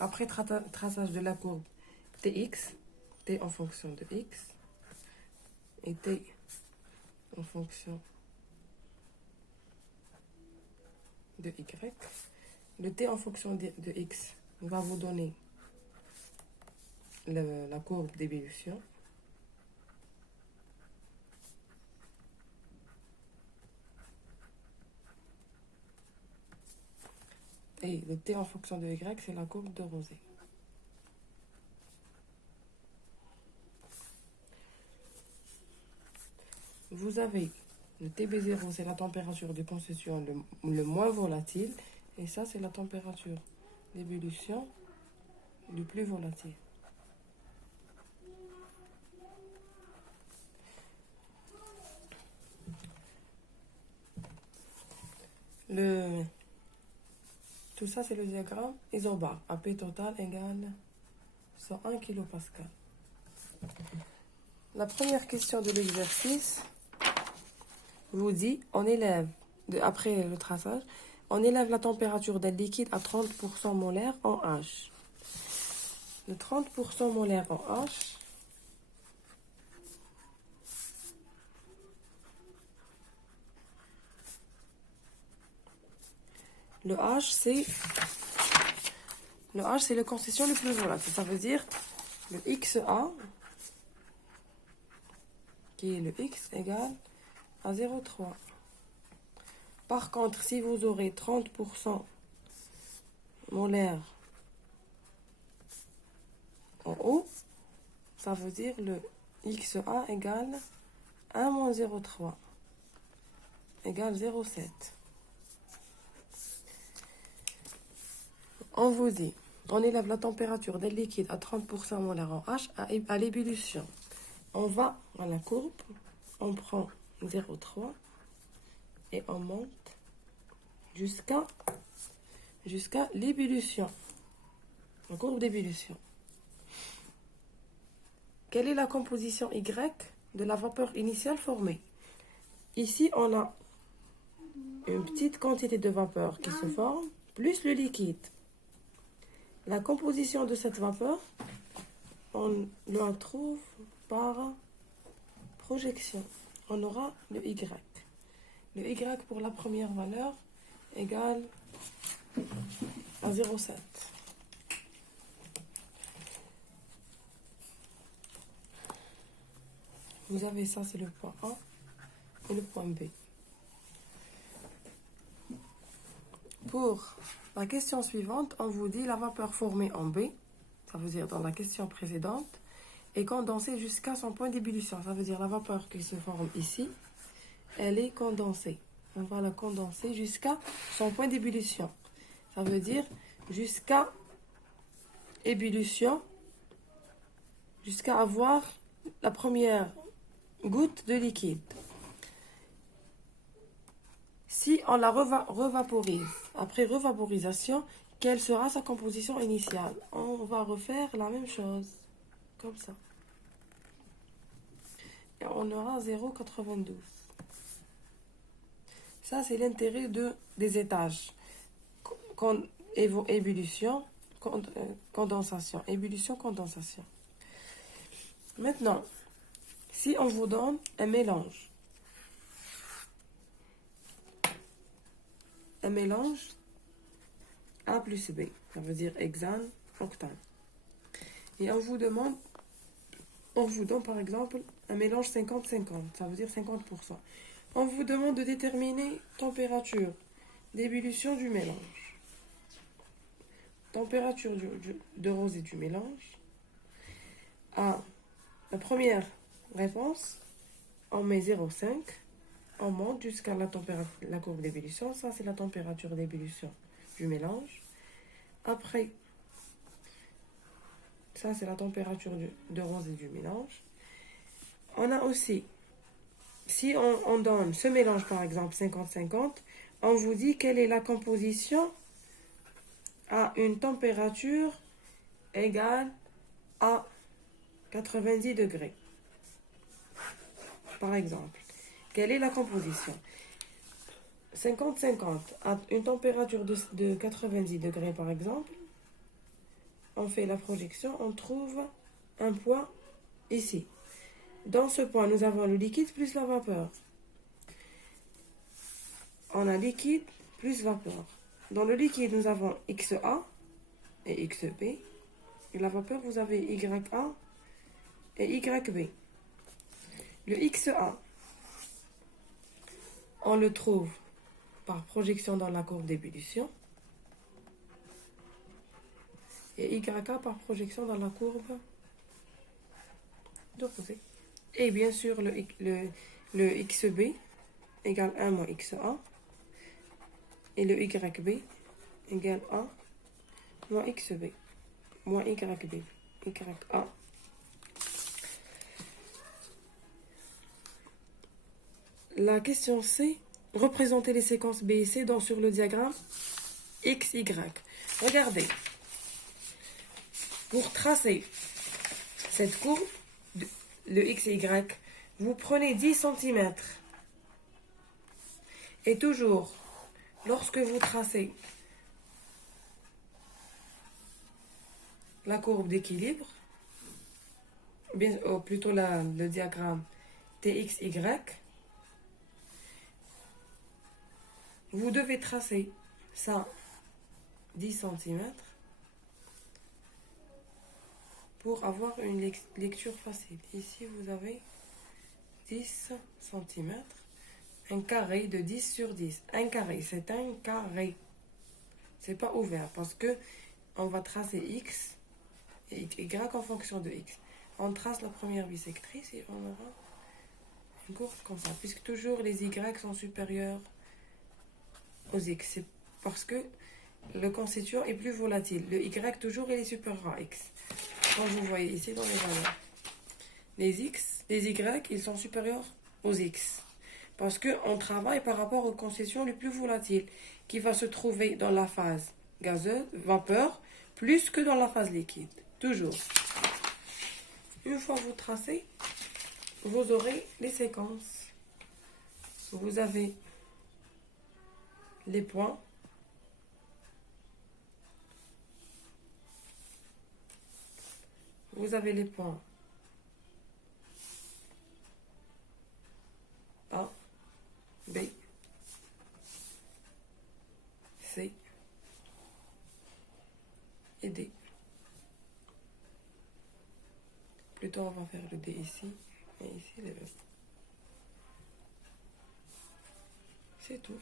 Après traçage de la courbe Tx, T en fonction de X, et T en fonction de Y, le T en fonction de X va vous donner la courbe d'évolution. Et le T en fonction de Y, c'est la courbe de Rosé. Vous avez le TB0, c'est la température de constitution le moins volatile. Et ça, c'est la température d'ébullition le plus volatile. Tout ça, c'est le diagramme isobar. AP total égale 101 kPa. La première question de l'exercice vous dit, après le traçage, on élève la température d'un liquide à 30% molaire en H. Le 30% molaire en H, le H, c'est le constitution le plus volatile. Ça veut dire le XA, qui est le X égale à 0,3. Par contre, si vous aurez 30% molaire en haut, ça veut dire le XA égale 1 moins 0,3 égale 0,7. On vous dit, on élève la température d'un liquide à 30% molaire en H à l'ébullition. On va à la courbe, on prend 0,3 et on monte jusqu'à l'ébullition, la courbe d'ébullition. Quelle est la composition Y de la vapeur initiale formée? Ici, on a une petite quantité de vapeur qui se forme, plus le liquide. La composition de cette vapeur, on la trouve par projection. On aura le Y. Le Y pour la première valeur égale à 0,7. Vous avez ça, c'est le point A et le point B. Pour la question suivante, on vous dit la vapeur formée en B, ça veut dire dans la question précédente, est condensée jusqu'à son point d'ébullition. Ça veut dire la vapeur qui se forme ici, elle est condensée. On va la condenser jusqu'à son point d'ébullition. Ça veut dire jusqu'à ébullition, jusqu'à avoir la première goutte de liquide. Si on la revaporise, après revaporisation, quelle sera sa composition initiale? On va refaire la même chose, comme ça. Et on aura 0,92. Ça, c'est l'intérêt des étages. Ébullition, condensation. Ébullition, condensation. Maintenant, si on vous donne un mélange A plus B, ça veut dire hexane, octane. Et on vous donne par exemple un mélange 50-50, ça veut dire 50%. On vous demande de déterminer température d'ébullition du mélange. Température de rosée du mélange. À la première réponse, on met 0,5. On monte jusqu'à la courbe d'ébullition. Ça, c'est la température d'ébullition du mélange. Après, ça, c'est la température de rosée du mélange. On a aussi, si on donne ce mélange, par exemple, 50-50, on vous dit quelle est la composition à une température égale à 90 degrés. Par exemple. Quelle est la composition? 50-50 à une température de 90 degrés par exemple, on fait la projection, on trouve un point ici. Dans ce point, nous avons le liquide plus la vapeur. On a liquide plus vapeur. Dans le liquide, nous avons XA et XB. Et la vapeur, vous avez YA et YB. Le XA, on le trouve par projection dans la courbe d'ébullition. Et YA par projection dans la courbe d'opposé. Et bien sûr, le XB égale 1 moins XA. Et le YB égale 1 moins XB. Moins YB. YA. La question C. Représentez les séquences B et C sur le diagramme XY. Regardez. Pour tracer cette courbe, le X et Y, vous prenez 10 cm. Et toujours, lorsque vous tracez la courbe d'équilibre, ou plutôt le diagramme TXY, vous devez tracer ça 10 cm pour avoir une lecture facile. Ici, vous avez 10 cm, un carré de 10 sur 10. Un carré, c'est un carré. C'est pas ouvert parce que on va tracer X et Y en fonction de X. On trace la première bisectrice et on aura une courbe comme ça. Puisque toujours les Y sont supérieurs aux X. C'est parce que le constituant est plus volatile. Le Y toujours il est supérieur à X. Comme vous voyez ici dans les valeurs. Les Y, ils sont supérieurs aux X. Parce qu'on travaille par rapport aux constituants les plus volatiles qui va se trouver dans la phase gazeuse, vapeur, plus que dans la phase liquide. Toujours. Une fois vous tracez, vous aurez les séquences. Vous avez les points. Vous avez les points A, B, C et D. Plutôt, on va faire le D ici et ici le E. C'est tout.